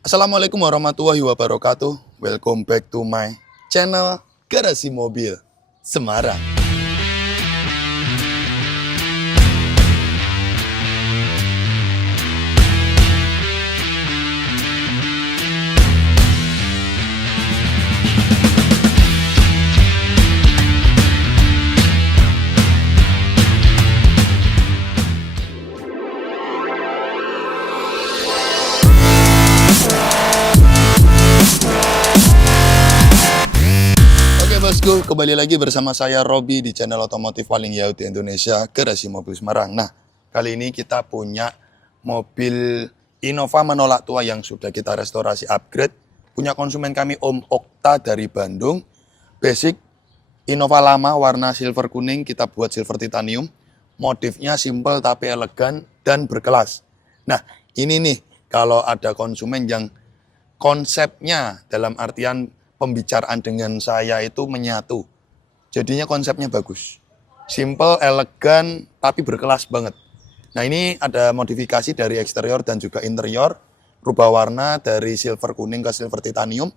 Assalamualaikum warahmatullahi wabarakatuh. Welcome back to my channel Garasi Mobil Semarang. Bosku, kembali lagi bersama saya Robi di channel otomotif paling yaut di Indonesia, Garasi Mobil Semarang. Nah, kali ini kita punya mobil Innova menolak tua yang sudah kita restorasi upgrade. Punya konsumen kami Om Okta dari Bandung. Basic Innova lama warna silver kuning kita buat silver titanium. Modifnya simple tapi elegan dan berkelas. Nah, ini nih kalau ada konsumen yang konsepnya dalam artian pembicaraan dengan saya itu menyatu. Jadinya konsepnya bagus. Simple, elegan, tapi berkelas banget. Nah, ini ada modifikasi dari eksterior dan juga interior. Rubah warna dari silver kuning ke silver titanium.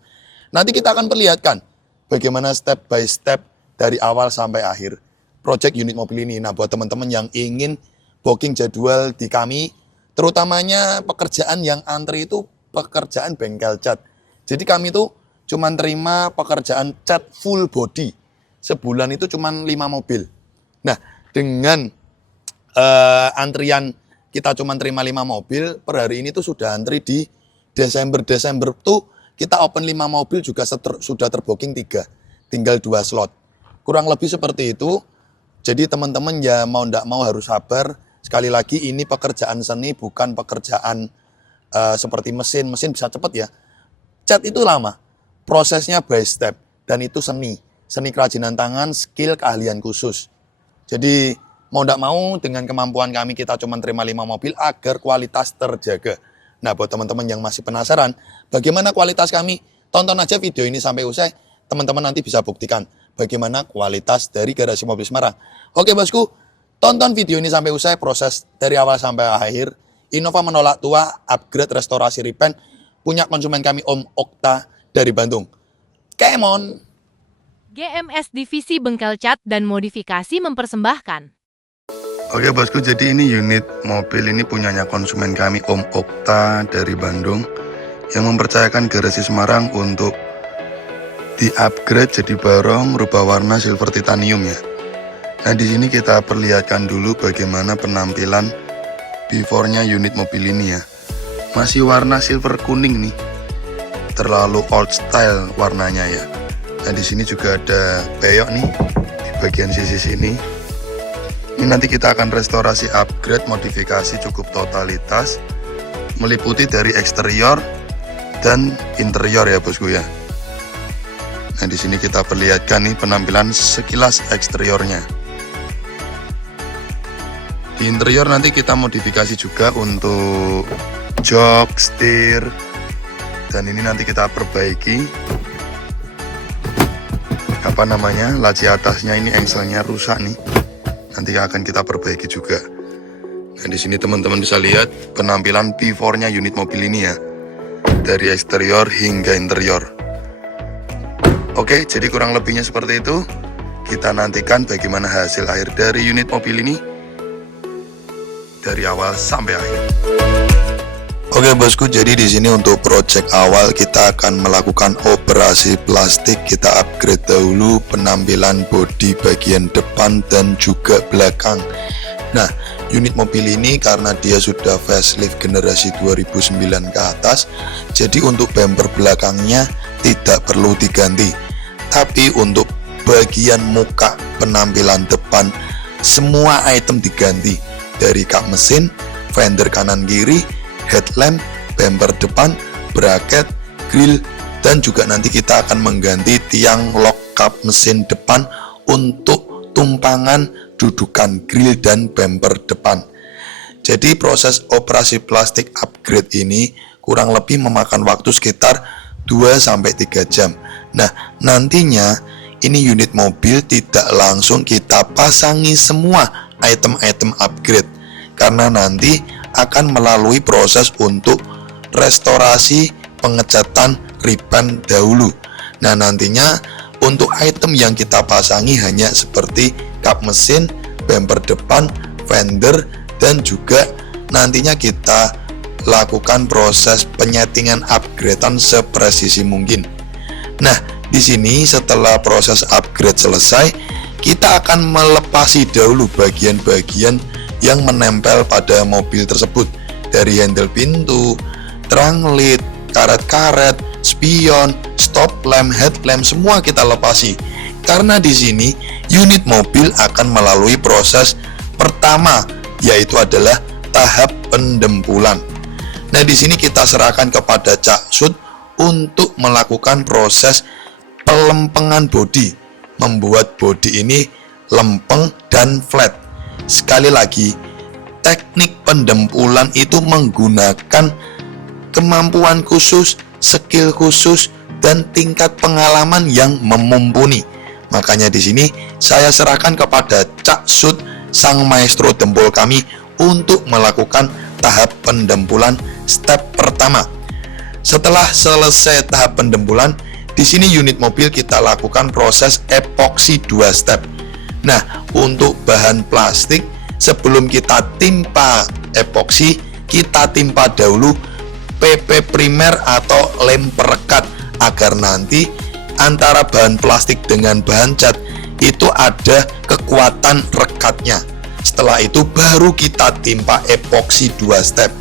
Nanti kita akan perlihatkan bagaimana step by step dari awal sampai akhir project unit mobil ini. Nah, buat teman-teman yang ingin booking jadwal di kami, terutamanya pekerjaan yang antri itu pekerjaan bengkel cat. Jadi kami tuh cuman terima pekerjaan cat full body. Sebulan itu cuman 5 mobil. Nah, dengan antrian kita cuman terima 5 mobil, per hari ini tuh sudah antri di Desember tuh kita open 5 mobil juga sudah terbooking 3. Tinggal 2 slot. Kurang lebih seperti itu. Jadi teman-teman ya mau ndak mau harus sabar. Sekali lagi ini pekerjaan seni bukan pekerjaan seperti mesin. Mesin bisa cepat ya. Cat itu lama. Prosesnya by step, dan itu seni kerajinan tangan, skill, keahlian khusus. Jadi mau tidak mau dengan kemampuan kami kita cuma terima 5 mobil agar kualitas terjaga. Nah, buat teman-teman yang masih penasaran bagaimana kualitas kami, tonton aja video ini sampai usai. Teman-teman nanti bisa buktikan bagaimana kualitas dari Garasi Mobil Semarang. Oke bosku, tonton video ini sampai usai, proses dari awal sampai akhir. Innova menolak tua, upgrade, restorasi, repaint, punya konsumen kami Om Okta dari Bandung. Come on. GMS Divisi Bengkel Cat dan Modifikasi mempersembahkan. Oke bosku, jadi ini unit mobil ini punyanya konsumen kami Om Okta dari Bandung yang mempercayakan Garasi Semarang untuk di-upgrade jadi barong rubah warna silver titanium ya. Nah, di sini kita perlihatkan dulu bagaimana penampilan before-nya unit mobil ini ya. Masih warna silver kuning nih. Terlalu old style warnanya ya. Nah, di sini juga ada peyok nih di bagian sisi sini. Ini nanti kita akan restorasi, upgrade, modifikasi cukup totalitas, meliputi dari eksterior dan interior ya bosku ya. Nah, di sini kita perlihatkan nih penampilan sekilas eksteriornya. Di interior nanti kita modifikasi juga untuk jok, setir. Dan ini nanti kita perbaiki laci atasnya ini engselnya rusak nih. Nanti akan kita perbaiki juga. Nah, di sini teman-teman bisa lihat penampilan before-nya unit mobil ini ya. Dari eksterior hingga interior. Oke, jadi kurang lebihnya seperti itu. Kita nantikan bagaimana hasil akhir dari unit mobil ini dari awal sampai akhir. Oke bosku, jadi di sini untuk project awal kita akan melakukan operasi plastik. Kita upgrade dahulu penampilan bodi bagian depan dan juga belakang. Nah, unit mobil ini karena dia sudah facelift generasi 2009 ke atas, jadi untuk bumper belakangnya tidak perlu diganti. Tapi untuk bagian muka penampilan depan semua item diganti, dari kap mesin, fender kanan kiri, headlamp, bumper depan, bracket, grill, dan juga nanti kita akan mengganti tiang lock kap mesin depan untuk tumpangan dudukan grill dan bumper depan. Jadi proses operasi plastik upgrade ini kurang lebih memakan waktu sekitar 2-3 jam. Nah, nantinya ini unit mobil tidak langsung kita pasangi semua item-item upgrade, karena nanti akan melalui proses untuk restorasi pengecatan riban dahulu. Nah, nantinya untuk item yang kita pasangi hanya seperti kap mesin, bumper depan, fender, dan juga nantinya kita lakukan proses penyetingan upgradean sepresisi mungkin. Nah, di sini setelah proses upgrade selesai, kita akan melepasi dahulu bagian-bagian yang menempel pada mobil tersebut, dari handle pintu, terang led, karet-karet, spion, stop lamp, headlamp, semua kita lepasi. Karena di sini unit mobil akan melalui proses pertama, yaitu adalah tahap pendempulan. Nah, di sini kita serahkan kepada Cak Sud untuk melakukan proses pelempengan bodi, membuat bodi ini lempeng dan flat. Sekali lagi, teknik pendempulan itu menggunakan kemampuan khusus, skill khusus, dan tingkat pengalaman yang mumpuni. Makanya di sini saya serahkan kepada Cak Sud, sang maestro dempul kami, untuk melakukan tahap pendempulan step pertama. Setelah selesai tahap pendempulan, di sini unit mobil kita lakukan proses epoksi 2 step. Nah, untuk bahan plastik, sebelum kita timpa epoksi, kita timpa dahulu PP primer atau lem perekat, agar nanti antara bahan plastik dengan bahan cat itu ada kekuatan rekatnya. Setelah itu baru kita timpa epoksi 2 step.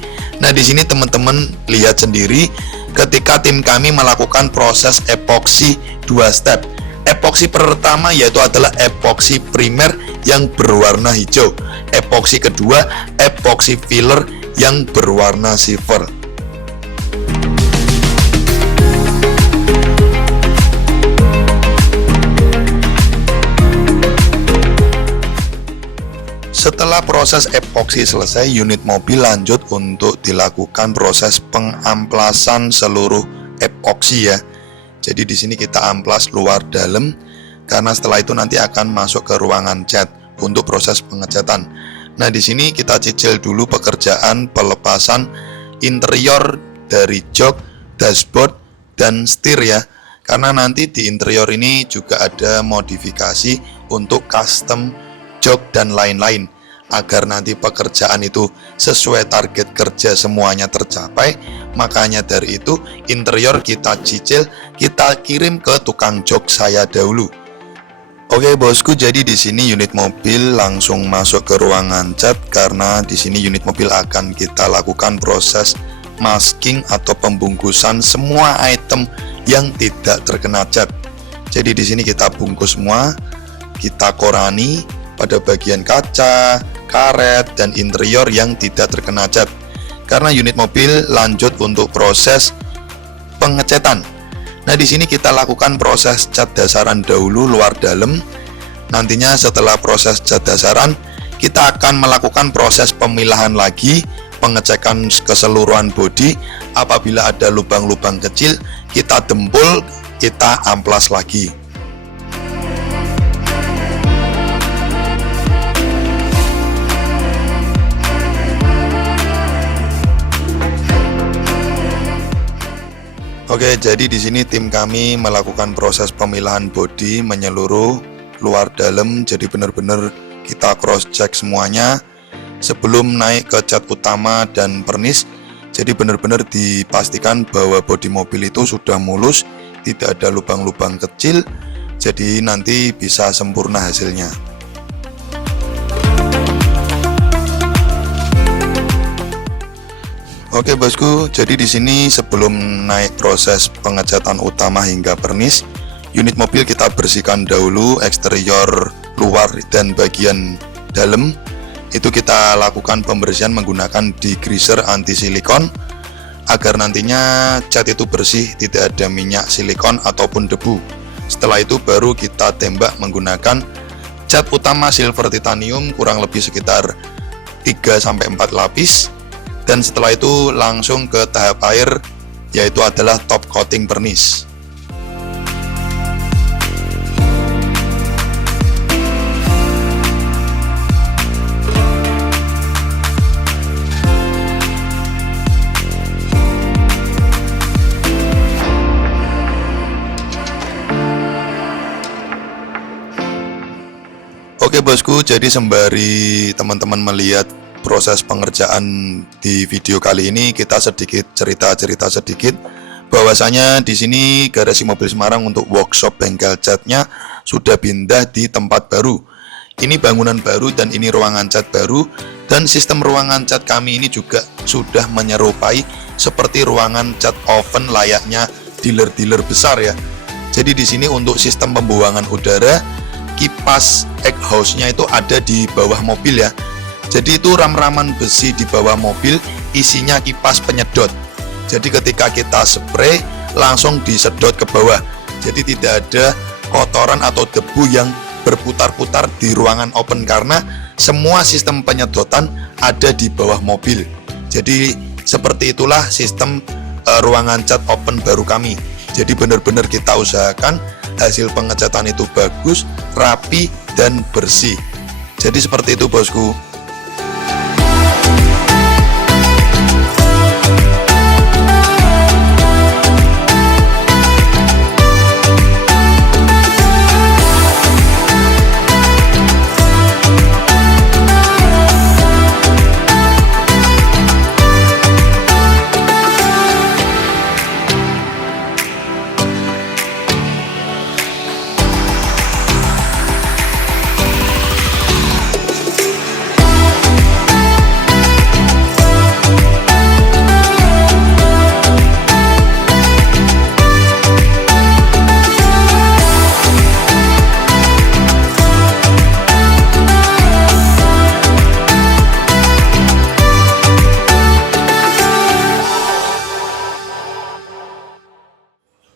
Nah, di sini teman-teman lihat sendiri ketika tim kami melakukan proses epoksi 2 step. Epoksi pertama yaitu adalah epoksi primer yang berwarna hijau. Epoksi kedua, epoksi filler yang berwarna silver. Setelah proses epoksi selesai, unit mobil lanjut untuk dilakukan proses pengamplasan seluruh epoksi ya. Jadi di sini kita amplas luar dalam, karena setelah itu nanti akan masuk ke ruangan cat untuk proses pengecatan. Nah, di sini kita cicil dulu pekerjaan pelepasan interior dari jok, dashboard, dan setir ya. Karena nanti di interior ini juga ada modifikasi untuk custom jok dan lain-lain, agar nanti pekerjaan itu sesuai target kerja semuanya tercapai. Makanya dari itu interior kita cicil, kita kirim ke tukang jok saya dahulu. Oke bosku, jadi di sini unit mobil langsung masuk ke ruangan cat, karena di sini unit mobil akan kita lakukan proses masking atau pembungkusan semua item yang tidak terkena cat. Jadi di sini kita bungkus semua, kita korani pada bagian kaca, karet, dan interior yang tidak terkena cat. Karena unit mobil lanjut untuk proses pengecetan. Nah, di sini kita lakukan proses cat dasaran dahulu luar dalam. Nantinya setelah proses cat dasaran, kita akan melakukan proses pemilahan lagi, pengecekan keseluruhan bodi. Apabila ada lubang-lubang kecil, kita dempul, kita amplas lagi. Oke, jadi di sini tim kami melakukan proses pemilahan bodi menyeluruh luar dalam. Jadi benar-benar kita cross check semuanya sebelum naik ke cat utama dan pernis. Jadi benar-benar dipastikan bahwa bodi mobil itu sudah mulus, tidak ada lubang-lubang kecil. Jadi nanti bisa sempurna hasilnya. Oke bosku, jadi di sini sebelum naik proses pengecatan utama hingga pernis, unit mobil kita bersihkan dahulu eksterior luar dan bagian dalam. Itu kita lakukan pembersihan menggunakan degreaser anti silikon, agar nantinya cat itu bersih, tidak ada minyak silikon ataupun debu. Setelah itu baru kita tembak menggunakan cat utama silver titanium kurang lebih sekitar 3-4 lapis. Dan setelah itu langsung ke tahap akhir, yaitu adalah top coating pernis. Oke bosku, jadi sembari teman-teman melihat proses pengerjaan di video kali ini, kita sedikit cerita sedikit bahwasanya di sini Garasi Mobil Semarang untuk workshop bengkel catnya sudah pindah di tempat baru. Ini bangunan baru dan ini ruangan cat baru, dan sistem ruangan cat kami ini juga sudah menyerupai seperti ruangan cat oven layaknya dealer-dealer besar ya. Jadi di sini untuk sistem pembuangan udara, kipas exhaust-nya itu ada di bawah mobil ya. Jadi itu ram-raman besi di bawah mobil, isinya kipas penyedot. Jadi ketika kita spray langsung disedot ke bawah. Jadi tidak ada kotoran atau debu yang berputar-putar di ruangan open karena semua sistem penyedotan ada di bawah mobil. Jadi seperti itulah sistem ruangan cat open baru kami. Jadi benar-benar kita usahakan hasil pengecatan itu bagus, rapi, dan bersih. Jadi seperti itu bosku.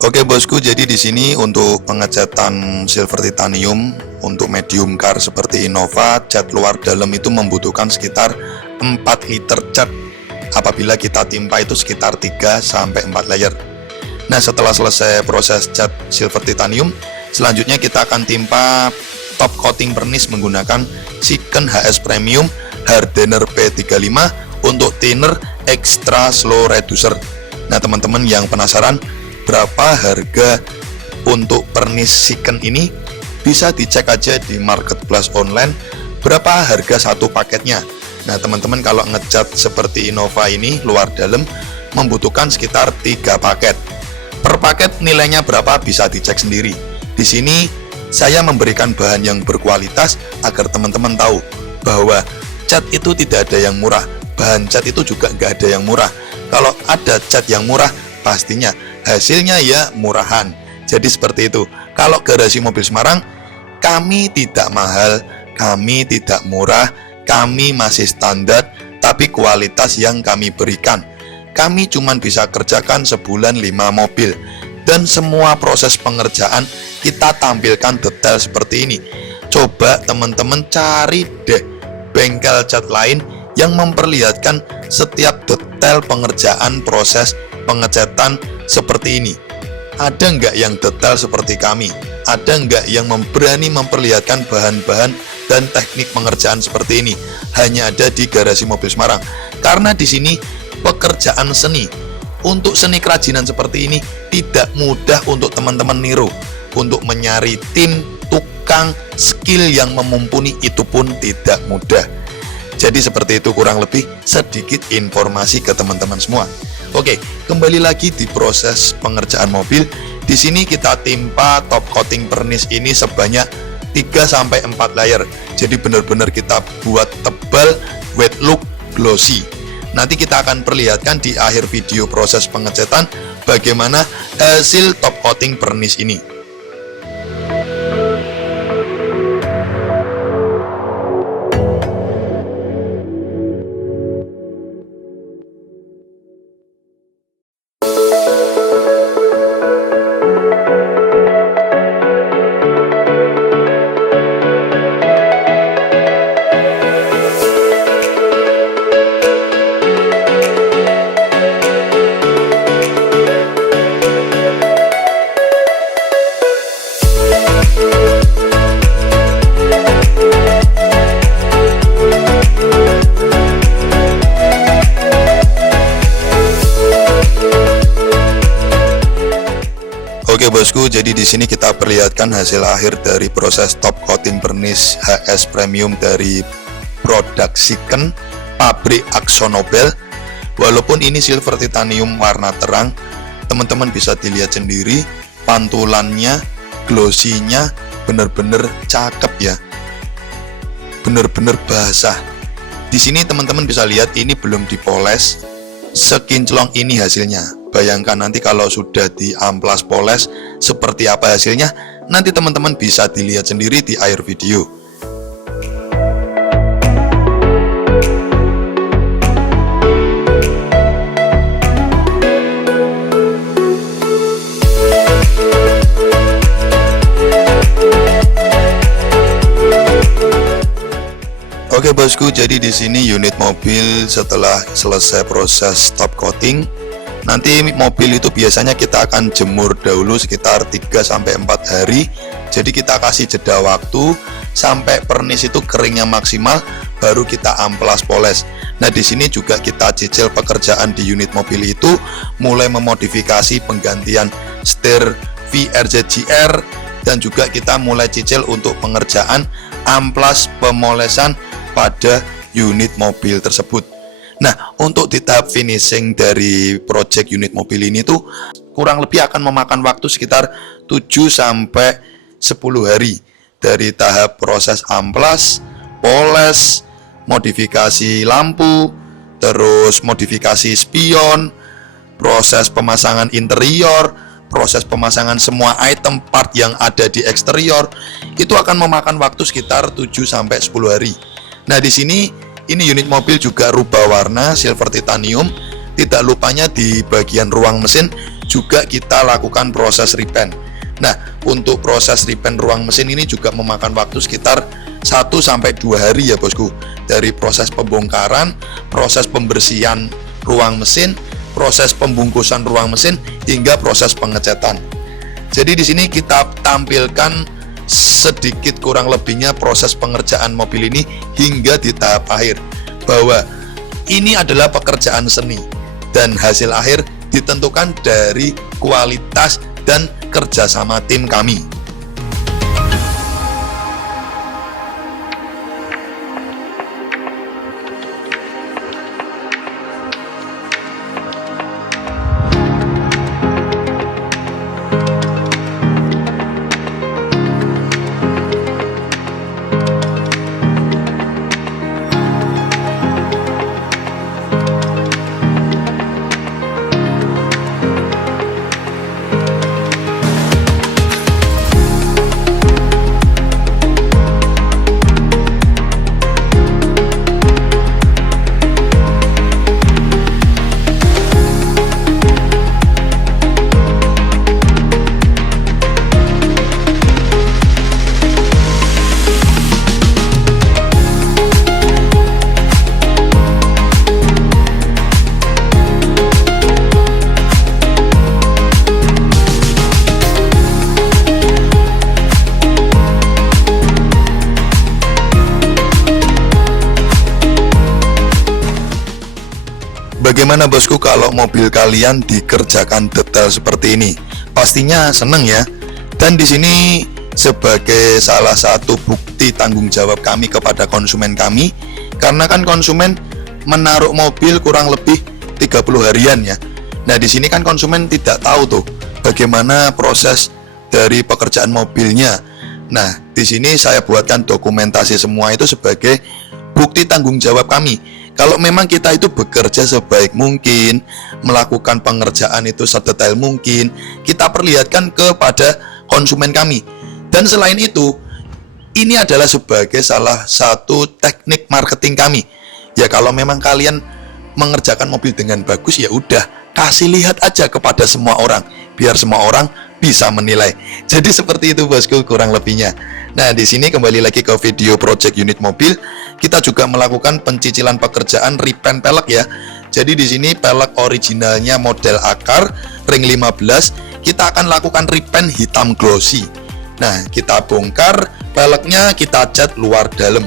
Oke bosku, jadi di sini untuk pengecatan silver titanium untuk medium car seperti Innova, cat luar dalam itu membutuhkan sekitar 4 liter cat. Apabila kita timpa itu sekitar 3 sampai 4 layer. Nah, setelah selesai proses cat silver titanium, selanjutnya kita akan timpa top coating pernis menggunakan Siken HS Premium Hardener P35 untuk thinner extra slow reducer. Nah, teman-teman yang penasaran berapa harga untuk pernis Siken ini, bisa dicek aja di marketplace online berapa harga satu paketnya. Nah teman-teman, kalau ngecat seperti Innova ini luar dalam membutuhkan sekitar 3 paket. Per paket nilainya berapa bisa dicek sendiri. Di sini saya memberikan bahan yang berkualitas agar teman-teman tahu bahwa cat itu tidak ada yang murah, bahan cat itu juga nggak ada yang murah. Kalau ada cat yang murah, pastinya hasilnya ya murahan. Jadi seperti itu. Kalau Garasi Mobil Semarang, kami tidak mahal, kami tidak murah, kami masih standar, tapi kualitas yang kami berikan, kami cuma bisa kerjakan sebulan 5 mobil. Dan semua proses pengerjaan kita tampilkan detail seperti ini. Coba teman-teman cari deh bengkel cat lain yang memperlihatkan setiap detail pengerjaan proses pengecatan seperti ini. Ada nggak yang detail seperti kami? Ada nggak yang berani memperlihatkan bahan-bahan dan teknik pengerjaan seperti ini? Hanya ada di Garasi Mobil Semarang. Karena di sini pekerjaan seni. Untuk seni kerajinan seperti ini tidak mudah untuk teman-teman niru. Untuk mencari tim, tukang, skill yang mumpuni itu pun tidak mudah. Jadi seperti itu kurang lebih sedikit informasi ke teman-teman semua. Oke, kembali lagi di proses pengerjaan mobil. Di sini kita timpa top coating pernis ini sebanyak 3 sampai 4 layer. Jadi benar-benar kita buat tebal, wet look, glossy. Nanti kita akan perlihatkan di akhir video proses pengecatan bagaimana hasil top coating pernis ini. Oke bosku, jadi di sini kita perlihatkan hasil akhir dari proses top coating vernish HS Premium dari produk Siken pabrik AkzoNobel. Walaupun ini silver titanium warna terang, teman-teman bisa dilihat sendiri pantulannya, glossy-nya bener-bener cakep ya, bener-bener basah. Di sini teman-teman bisa lihat ini belum dipoles, sekinclong ini hasilnya. Bayangkan nanti kalau sudah di amplas poles seperti apa hasilnya, nanti teman-teman bisa dilihat sendiri di akhir video. Oke bosku, jadi di sini unit mobil setelah selesai proses top coating, nanti mobil itu biasanya kita akan jemur dahulu sekitar 3-4 hari. Jadi kita kasih jeda waktu sampai pernis itu keringnya maksimal, baru kita amplas poles. Nah di sini juga kita cicil pekerjaan di unit mobil itu, mulai memodifikasi penggantian setir VRZGR, dan juga kita mulai cicil untuk pengerjaan amplas pemolesan pada unit mobil tersebut. Nah, untuk di tahap finishing dari project unit mobil ini tuh kurang lebih akan memakan waktu sekitar 7-10 hari dari tahap proses amplas, poles, modifikasi lampu, terus modifikasi spion, proses pemasangan interior, proses pemasangan semua item part yang ada di eksterior. Itu akan memakan waktu sekitar 7-10 hari. Nah, di sini ini unit mobil juga rubah warna silver titanium. Tidak lupanya di bagian ruang mesin juga kita lakukan proses repaint. Nah, untuk proses repaint ruang mesin ini juga memakan waktu sekitar 1-2 hari ya bosku. Dari proses pembongkaran, proses pembersihan ruang mesin, proses pembungkusan ruang mesin, hingga proses pengecatan. Jadi di sini kita tampilkan sedikit kurang lebihnya proses pengerjaan mobil ini hingga di tahap akhir, bahwa ini adalah pekerjaan seni dan hasil akhir ditentukan dari kualitas dan kerjasama tim kami. Bagaimana bosku kalau mobil kalian dikerjakan detail seperti ini? Pastinya seneng ya. Dan di sini sebagai salah satu bukti tanggung jawab kami kepada konsumen kami, karena kan konsumen menaruh mobil kurang lebih 30 harian ya. Nah di sini kan konsumen tidak tahu tuh bagaimana proses dari pekerjaan mobilnya. Nah di sini saya buatkan dokumentasi semua itu sebagai bukti tanggung jawab kami. Kalau memang kita itu bekerja sebaik mungkin, melakukan pengerjaan itu sedetail mungkin, kita perlihatkan kepada konsumen kami. Dan selain itu, ini adalah sebagai salah satu teknik marketing kami. Ya kalau memang kalian mengerjakan mobil dengan bagus, ya udah kasih lihat aja kepada semua orang, biar semua orang bisa menilai. Jadi seperti itu bosku kurang lebihnya. Nah di sini kembali lagi ke video project unit mobil, kita juga melakukan pencicilan pekerjaan repaint pelek ya. Jadi di sini pelek originalnya model akar ring 15, kita akan lakukan repaint hitam glossy. Nah kita bongkar peleknya, kita cat luar dalam.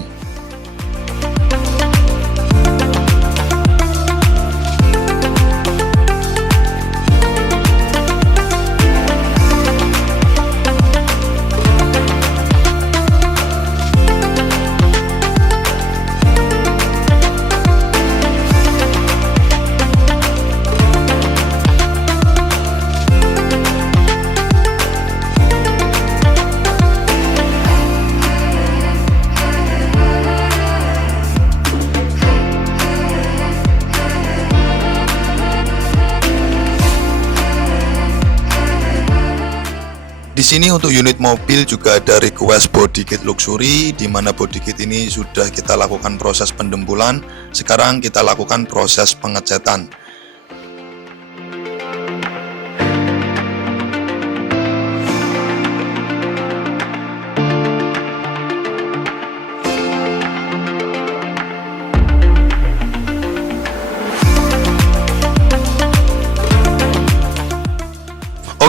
Di sini untuk unit mobil juga ada request body kit luxury, di mana body kit ini sudah kita lakukan proses pendembulan. Sekarang kita lakukan proses pengecatan.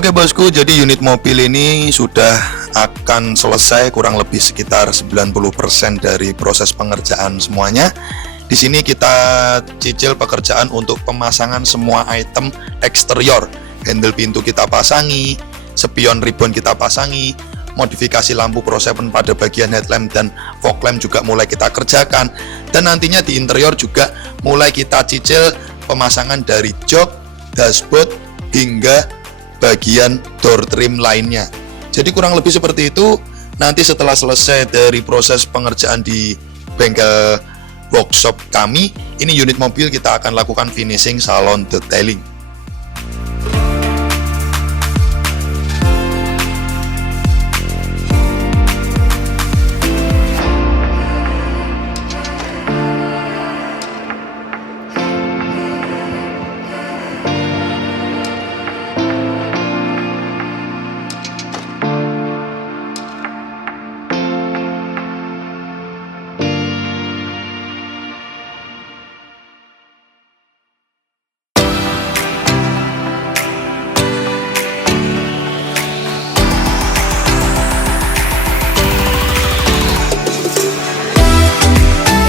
Oke bosku, jadi unit mobil ini sudah akan selesai kurang lebih sekitar 90% dari proses pengerjaan semuanya. Di sini kita cicil pekerjaan untuk pemasangan semua item eksterior. Handle pintu kita pasangi, spion ribbon kita pasangi, modifikasi lampu Pro 7 pada bagian headlamp dan fog lamp juga mulai kita kerjakan. Dan nantinya di interior juga mulai kita cicil pemasangan dari jok, dashboard, hingga bagian door trim lainnya. Jadi kurang lebih seperti itu. Nanti setelah selesai dari proses pengerjaan di bengkel workshop kami, ini unit mobil kita akan lakukan finishing salon detailing.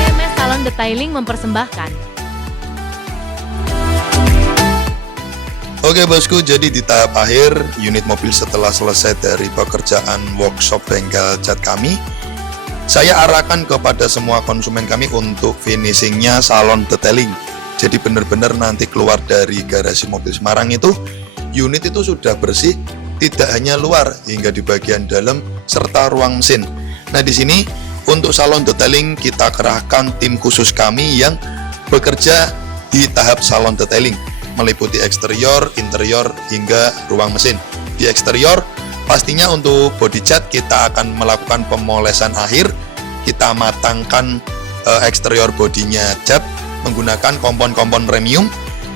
GMS Salon Detailing mempersembahkan. Oke bosku, jadi di tahap akhir unit mobil setelah selesai dari pekerjaan workshop bengkel cat kami, saya arahkan kepada semua konsumen kami untuk finishingnya salon detailing. Jadi benar-benar nanti keluar dari garasi mobil Semarang itu, unit itu sudah bersih, tidak hanya luar hingga di bagian dalam serta ruang mesin. Nah di sini untuk salon detailing kita kerahkan tim khusus kami yang bekerja di tahap salon detailing, meliputi eksterior, interior, hingga ruang mesin. Di eksterior, pastinya untuk body cat kita akan melakukan pemolesan akhir. Kita matangkan eksterior bodinya cat menggunakan kompon-kompon premium.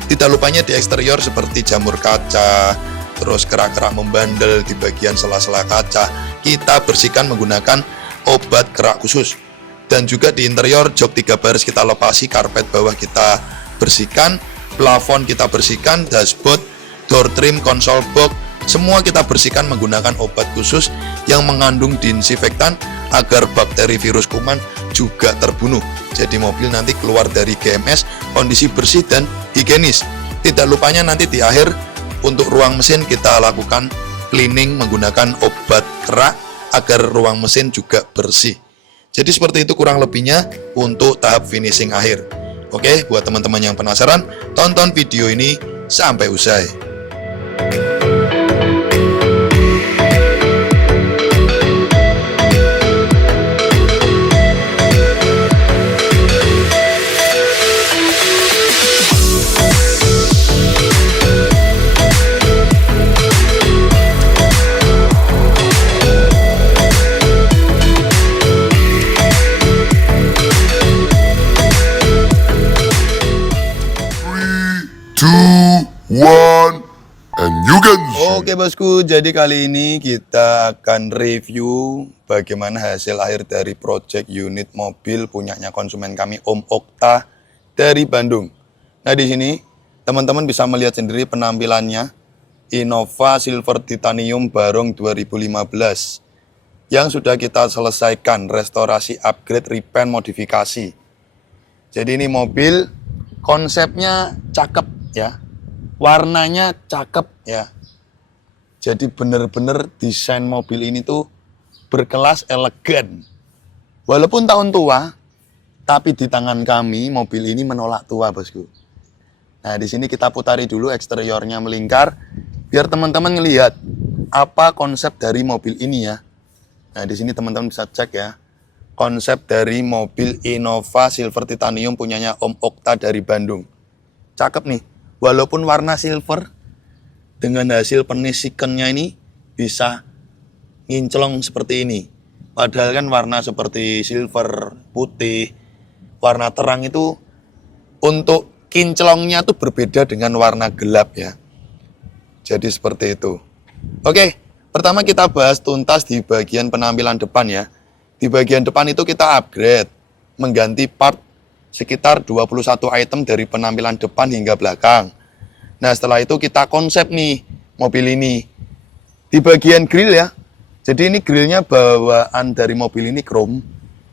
Tidak lupanya di eksterior seperti jamur kaca, terus kerak-kerak membandel di bagian sela-sela kaca, kita bersihkan menggunakan obat kerak khusus. Dan juga di interior, jok 3 baris kita lepasi, karpet bawah kita bersihkan, plafon kita bersihkan, dashboard, door trim, konsol box, semua kita bersihkan menggunakan obat khusus yang mengandung disinfektan agar bakteri virus kuman juga terbunuh. Jadi mobil nanti keluar dari GMS kondisi bersih dan higienis. Tidak lupanya nanti di akhir untuk ruang mesin kita lakukan cleaning menggunakan obat kerak agar ruang mesin juga bersih. Jadi seperti itu kurang lebihnya untuk tahap finishing akhir. Oke, buat teman-teman yang penasaran, tonton video ini sampai usai. Oke bosku, jadi kali ini kita akan review bagaimana hasil akhir dari project unit mobil punyanya konsumen kami Om Okta dari Bandung. Nah di sini teman-teman bisa melihat sendiri penampilannya Innova Silver Titanium Barong 2015 yang sudah kita selesaikan restorasi, upgrade, repaint, modifikasi. Jadi ini mobil konsepnya cakep ya, warnanya cakep ya. Jadi bener-bener desain mobil ini tuh berkelas, elegan. Walaupun tahun tua, tapi di tangan kami mobil ini menolak tua, bosku. Nah, di sini kita putari dulu eksteriornya melingkar, biar teman-teman ngelihat apa konsep dari mobil ini ya. Nah, di sini teman-teman bisa cek ya, konsep dari mobil Innova Silver Titanium punyanya Om Okta dari Bandung. Cakep nih, walaupun warna silver, dengan hasil penisikannya ini bisa nginclong seperti ini. Padahal kan warna seperti silver, putih, warna terang itu untuk kinclongnya tuh berbeda dengan warna gelap ya. Jadi seperti itu. Oke, pertama kita bahas tuntas di bagian penampilan depan ya. Di bagian depan itu kita upgrade, mengganti part sekitar 21 item dari penampilan depan hingga belakang. Nah setelah itu kita konsep nih mobil ini. Di bagian grill ya, jadi ini grillnya bawaan dari mobil ini chrome.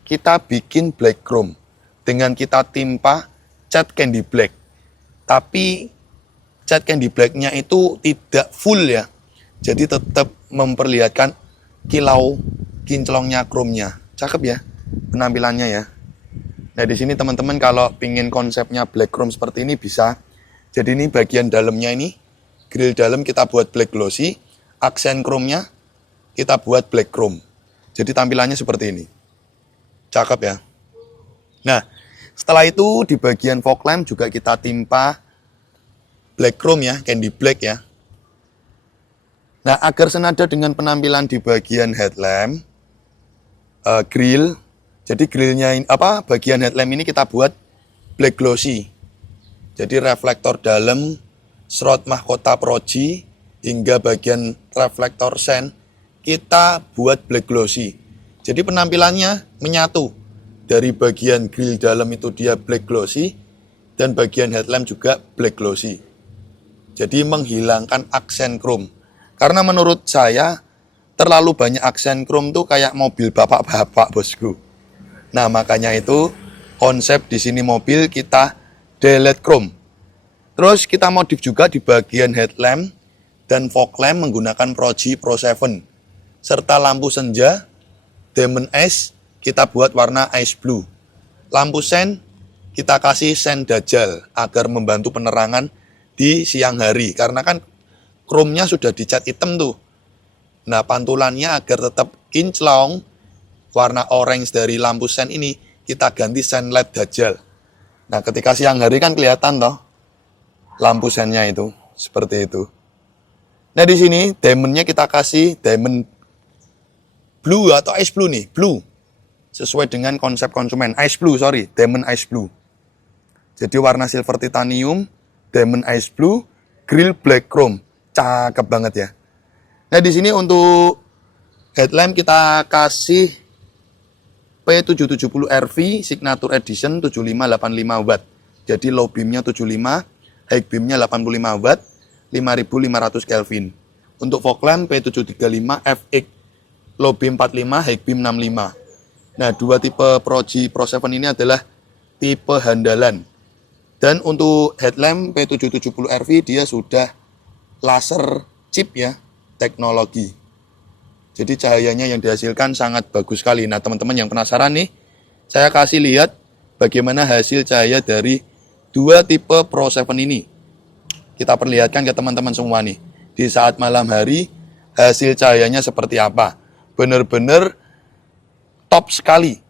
Kita bikin black chrome dengan kita timpa cat candy black. Tapi cat candy blacknya itu tidak full ya. Jadi tetap memperlihatkan kilau kinclongnya chrome-nya. Cakep ya penampilannya ya. Nah di sini teman-teman kalau pingin konsepnya black chrome seperti ini bisa. Jadi ini bagian dalamnya ini, grill dalam kita buat black glossy, aksen chrome-nya kita buat black chrome. Jadi tampilannya seperti ini. Cakep ya. Nah setelah itu di bagian fog lamp juga kita timpa black chrome ya, candy black ya. Nah agar senada dengan penampilan di bagian headlamp, grill. Jadi grillnya bagian headlamp ini kita buat black glossy. Jadi reflektor dalam, shroud mahkota proji, hingga bagian reflektor sen kita buat black glossy. Jadi penampilannya menyatu. Dari bagian grill dalam itu dia black glossy, dan bagian headlamp juga black glossy. Jadi menghilangkan aksen chrome. Karena menurut saya terlalu banyak aksen chrome tuh kayak mobil bapak-bapak bosku. Nah makanya itu konsep di sini mobil kita delete chrome. Terus kita modif juga di bagian headlamp dan fog lamp menggunakan Proji Pro 7. Serta lampu senja Diamond Ice kita buat warna ice blue. Lampu sen kita kasih sen dajjal agar membantu penerangan di siang hari. Karena kan chrome-nya sudah dicat hitam tuh. Nah pantulannya agar tetap kinclong, warna orange dari lampu sen ini kita ganti sen LED dajjal. Nah ketika siang hari kan kelihatan toh lampu sennya itu seperti itu. Nah di sini diamondnya kita kasih diamond blue atau ice blue nih, blue sesuai dengan konsep konsumen. Ice blue, diamond ice blue. Jadi warna silver titanium, diamond ice blue, grill black chrome, cakep banget ya. Nah di sini untuk headlamp kita kasih P770 RV Signature Edition 7585 watt. Jadi low beamnya 75, high beamnya 85 watt, 5500 Kelvin. Untuk fog lamp P735 FX, low beam 45, high beam 65. Nah, dua tipe Proji Pro 7 ini adalah tipe handalan. Dan untuk headlamp P770 RV dia sudah laser chip ya, teknologi. Jadi cahayanya yang dihasilkan sangat bagus sekali. Nah teman-teman yang penasaran nih, saya kasih lihat bagaimana hasil cahaya dari dua tipe Pro 7 ini. Kita perlihatkan ke teman-teman semua nih. Di saat malam hari, hasil cahayanya seperti apa. Benar-benar top sekali.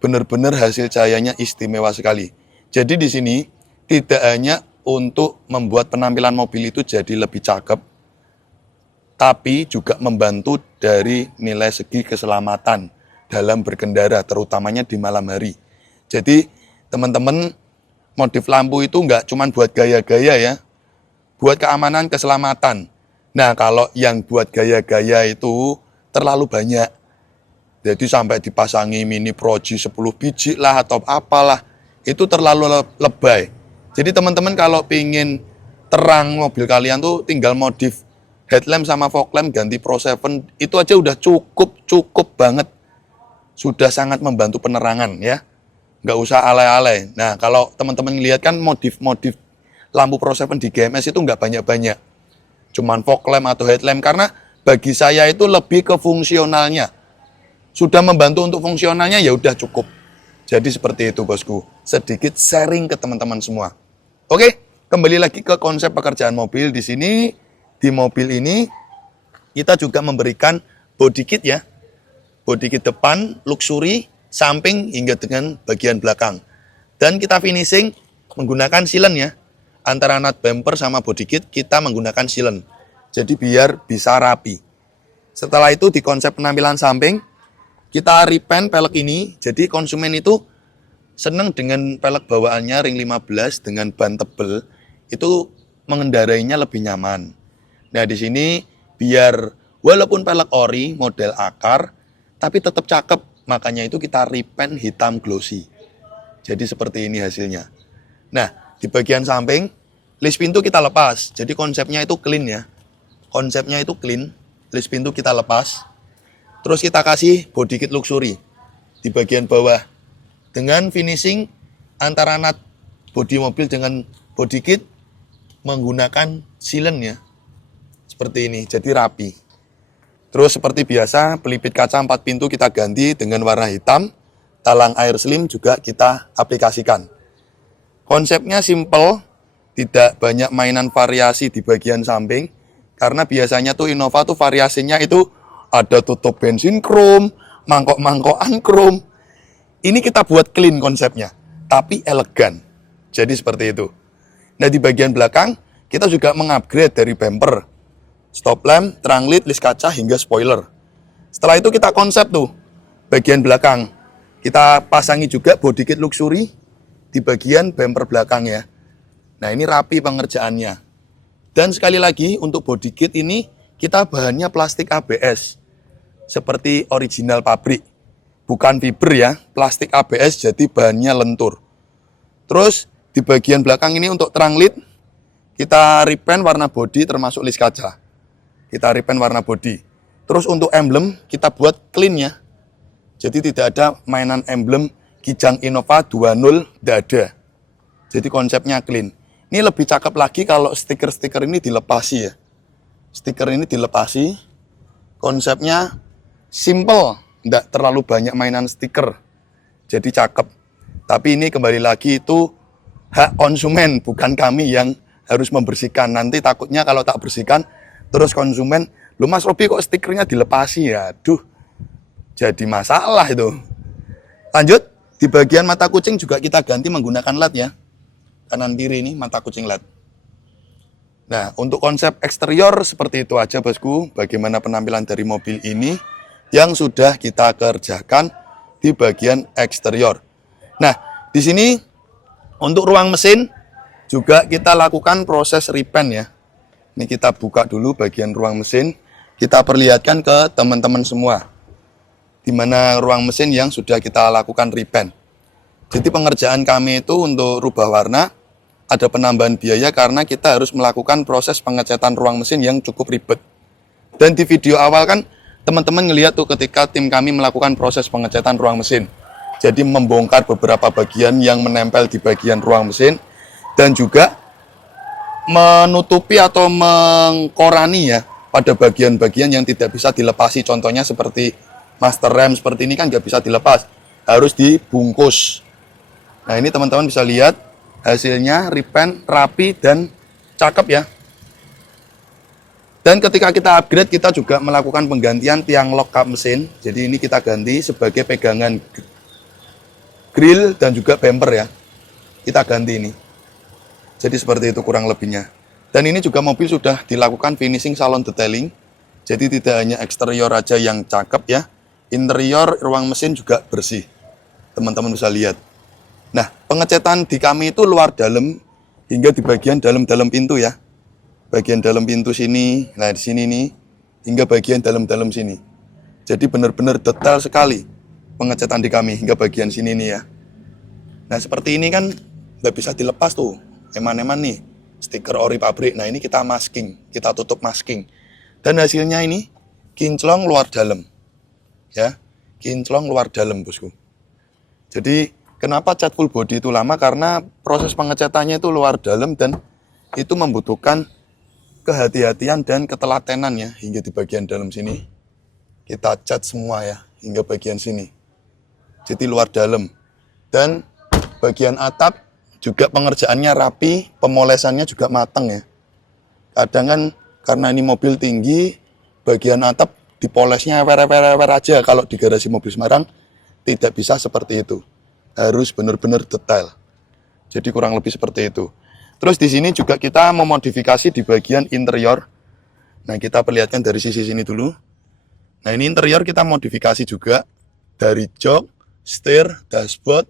Benar-benar hasil cahayanya istimewa sekali. Jadi di sini tidak hanya untuk membuat penampilan mobil itu jadi lebih cakep, tapi juga membantu dari nilai segi keselamatan dalam berkendara, terutamanya di malam hari. Jadi teman-teman modif lampu itu nggak cuma buat gaya-gaya ya, buat keamanan, keselamatan. Nah kalau yang buat gaya-gaya itu terlalu banyak. Jadi sampai dipasangi mini Proji 10 biji lah atau apalah, itu terlalu lebay. Jadi teman-teman kalau pingin terang mobil kalian tuh tinggal modif headlamp sama fog lamp ganti Pro 7, itu aja udah cukup banget. Sudah sangat membantu penerangan ya. Nggak usah alay-alay. Nah kalau teman-teman lihat kan modif-modif lampu Pro 7 di GMS itu nggak banyak-banyak. Cuman fog lamp atau headlamp, karena bagi saya itu lebih ke fungsionalnya. Sudah membantu untuk fungsionalnya ya udah cukup. Jadi seperti itu bosku. Sedikit sharing ke teman-teman semua. Oke, kembali lagi ke konsep pekerjaan mobil di sini. Di mobil ini kita juga memberikan body kit ya. Body kit depan, luxury, samping hingga dengan bagian belakang. Dan kita finishing menggunakan sealant ya. Antara nut bumper sama body kit kita menggunakan sealant. Jadi biar bisa rapi. Setelah itu di konsep penampilan samping, kita repaint pelek ini. Jadi konsumen itu seneng dengan pelek bawaannya ring 15 dengan ban tebel, itu mengendarainya lebih nyaman. Nah di sini biar walaupun pelek ori model akar, tapi tetap cakep. Makanya itu kita repaint hitam glossy. Jadi seperti ini hasilnya. Nah di bagian samping, list pintu kita lepas. Jadi konsepnya itu clean ya. Konsepnya itu clean. List pintu kita lepas. Terus kita kasih body kit luxury di bagian bawah. Dengan finishing antara nut bodi mobil dengan body kit menggunakan silen ya. Seperti ini, jadi rapi. Terus seperti biasa, pelipis kaca 4 pintu kita ganti dengan warna hitam. Talang air slim juga kita aplikasikan. Konsepnya simple, tidak banyak mainan variasi di bagian samping. Karena biasanya tuh Innova tuh variasinya itu ada tutup bensin krom, mangkok-mangkokan krom. Ini kita buat clean konsepnya, tapi elegan. Jadi seperti itu. Nah di bagian belakang, kita juga mengupgrade dari bumper, stop lamp, terang led, lis kaca, hingga spoiler. Setelah itu kita konsep tuh, bagian belakang. Kita pasangi juga body kit luxury di bagian bumper belakang ya. Nah ini rapi pengerjaannya. Dan sekali lagi untuk body kit ini kita bahannya plastik ABS. Seperti original pabrik. Bukan fiber ya, plastik ABS jadi bahannya lentur. Terus di bagian belakang ini untuk terang led kita repaint warna body termasuk lis kaca. Kita repaint warna body. Terus untuk emblem kita buat clean ya. Jadi tidak ada mainan emblem Kijang Innova 20 tidak ada. Jadi konsepnya clean. Ini lebih cakep lagi kalau stiker-stiker ini dilepasi ya. Stiker ini dilepasi. Konsepnya simple, tidak terlalu banyak mainan stiker. Jadi cakep. Tapi ini kembali lagi itu hak konsumen, bukan kami yang harus membersihkan. Nanti takutnya kalau tak bersihkan, terus konsumen, "Loh Mas Robi kok stikernya dilepasi ya?" Aduh, jadi masalah itu. Lanjut, di bagian mata kucing juga kita ganti menggunakan LED ya. Kanan kiri ini mata kucing LED. Nah, untuk konsep eksterior seperti itu aja bosku. Bagaimana penampilan dari mobil ini yang sudah kita kerjakan di bagian eksterior. Nah, di sini untuk ruang mesin juga kita lakukan proses repaint ya. Ini kita buka dulu bagian ruang mesin. Kita perlihatkan ke teman-teman semua. Di mana ruang mesin yang sudah kita lakukan repaint. Jadi pengerjaan kami itu untuk rubah warna, ada penambahan biaya karena kita harus melakukan proses pengecatan ruang mesin yang cukup ribet. Dan di video awal kan teman-teman ngelihat tuh ketika tim kami melakukan proses pengecatan ruang mesin. Jadi membongkar beberapa bagian yang menempel di bagian ruang mesin dan juga menutupi atau mengkorani ya pada bagian-bagian yang tidak bisa dilepasi. Contohnya seperti master rem seperti ini kan nggak bisa dilepas, harus dibungkus. Nah ini teman-teman bisa lihat hasilnya repaint rapi dan cakep ya. Dan ketika kita upgrade kita juga melakukan penggantian tiang lock kap mesin. Jadi ini kita ganti sebagai pegangan grill dan juga bumper ya. Kita ganti ini. Jadi seperti itu kurang lebihnya. Dan ini juga mobil sudah dilakukan finishing salon detailing. Jadi tidak hanya eksterior aja yang cakep ya. Interior ruang mesin juga bersih. Teman-teman bisa lihat. Nah, pengecetan di kami itu luar dalam hingga di bagian dalam-dalam pintu ya. Bagian dalam pintu sini, nah di sini nih, hingga bagian dalam-dalam sini. Jadi benar-benar detail sekali pengecetan di kami hingga bagian sini nih ya. Nah seperti ini kan nggak bisa dilepas tuh, eman-eman nih, stiker ori pabrik. Nah ini kita masking, kita tutup masking. Dan hasilnya ini kinclong luar dalam, ya, kinclong luar dalam bosku. Jadi kenapa cat full body itu lama? Karena proses pengecatannya itu luar dalam dan itu membutuhkan kehati-hatian dan ketelatenan ya. Hingga di bagian dalam sini kita cat semua ya, hingga bagian sini. Jadi luar dalam. Dan bagian atap juga pengerjaannya rapi, pemolesannya juga matang ya. Kadang kan karena ini mobil tinggi, bagian atap dipolesnya ewer-ewer aja. Kalau di garasi mobil Semarang tidak bisa seperti itu. Harus benar-benar detail. Jadi kurang lebih seperti itu. Terus di sini juga kita memodifikasi di bagian interior. Nah, kita perlihatkan dari sisi sini dulu. Nah, ini interior kita modifikasi juga dari jok, setir, dashboard,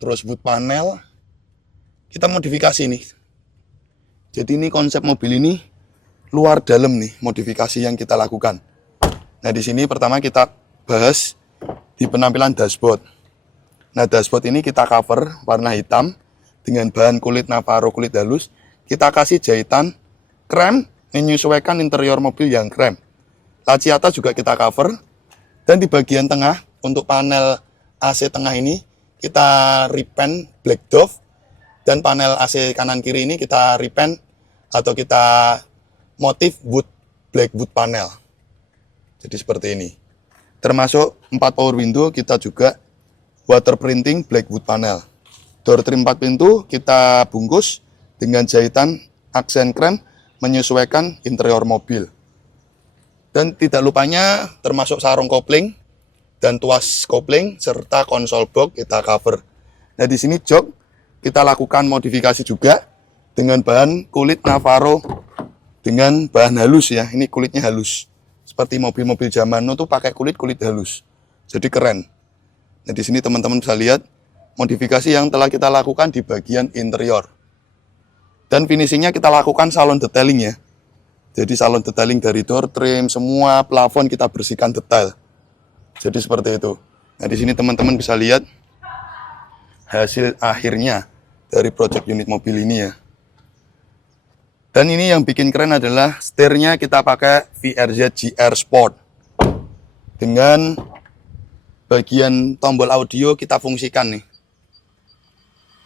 terus boot panel. Kita modifikasi nih. Jadi ini konsep mobil ini luar dalam nih modifikasi yang kita lakukan. Nah, di sini pertama kita bahas di penampilan dashboard. Nah, dashboard ini kita cover warna hitam dengan bahan kulit Navarro kulit halus. Kita kasih jahitan krem menyesuaikan interior mobil yang krem. Laci atas juga kita cover, dan di bagian tengah untuk panel AC tengah ini kita repaint black dove, dan panel AC kanan kiri ini kita repaint atau kita motif wood black wood panel. Jadi seperti ini. Termasuk 4 power window kita juga water printing black wood panel. Door trim 4 pintu kita bungkus dengan jahitan aksen krem menyesuaikan interior mobil. Dan tidak lupanya termasuk sarung kopling dan tuas kopling serta konsol box kita cover. Nah, di sini jok kita lakukan modifikasi juga dengan bahan kulit Navarro dengan bahan halus ya. Ini kulitnya halus. Seperti mobil-mobil zaman now tuh pakai kulit halus. Jadi keren. Nah, di sini teman-teman bisa lihat modifikasi yang telah kita lakukan di bagian interior. Dan finishingnya kita lakukan salon detailing ya. Jadi salon detailing dari door trim, semua plafon kita bersihkan detail. Jadi seperti itu. Nah, di sini teman-teman bisa lihat hasil akhirnya dari project unit mobil ini ya. Dan ini yang bikin keren adalah setirnya kita pakai VRZ GR Sport. Dengan bagian tombol audio kita fungsikan nih.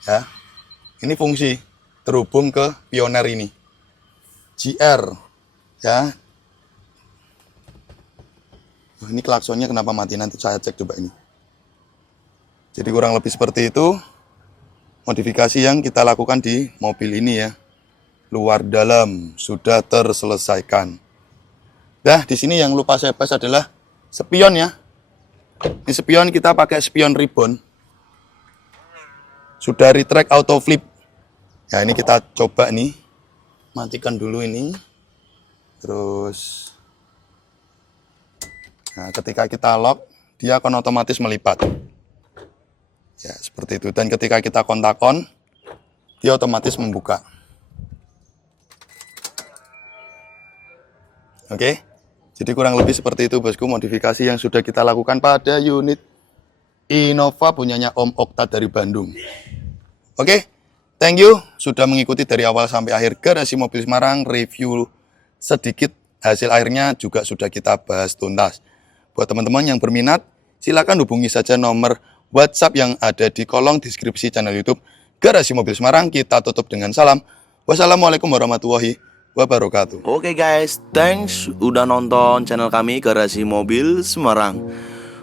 Ya. Ini fungsi terhubung ke Pioneer ini. GR ya. Ini klaksonnya kenapa mati, nanti saya cek coba ini. Jadi kurang lebih seperti itu modifikasi yang kita lakukan di mobil ini ya. Luar dalam sudah terselesaikan. Nah, di sini yang lupa saya bahas adalah spion ya. Ini spion kita pakai spion ribbon. Sudah retract auto flip. Ya, ini kita coba nih. Matikan dulu ini. Terus, nah, ketika kita lock, dia akan otomatis melipat. Ya, seperti itu. Dan ketika kita kontak on, dia otomatis membuka. Oke, jadi kurang lebih seperti itu bosku modifikasi yang sudah kita lakukan pada unit Innova punyanya Om Okta dari Bandung. Oke, thank you sudah mengikuti dari awal sampai akhir Garasi Mobil Semarang. Review sedikit hasil akhirnya juga sudah kita bahas tuntas. Buat teman-teman yang berminat, silakan hubungi saja nomor WhatsApp yang ada di kolom deskripsi channel YouTube Garasi Mobil Semarang. Kita tutup dengan salam. Wassalamualaikum warahmatullahi wabarakatuh. Oke guys, thanks udah nonton channel kami Garasi Mobil Semarang.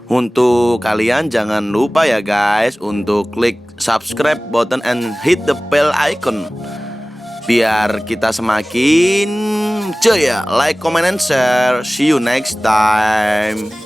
Untuk kalian jangan lupa ya guys untuk klik subscribe button and hit the bell icon biar kita semakin jaya. Like, comment, and share. See you next time.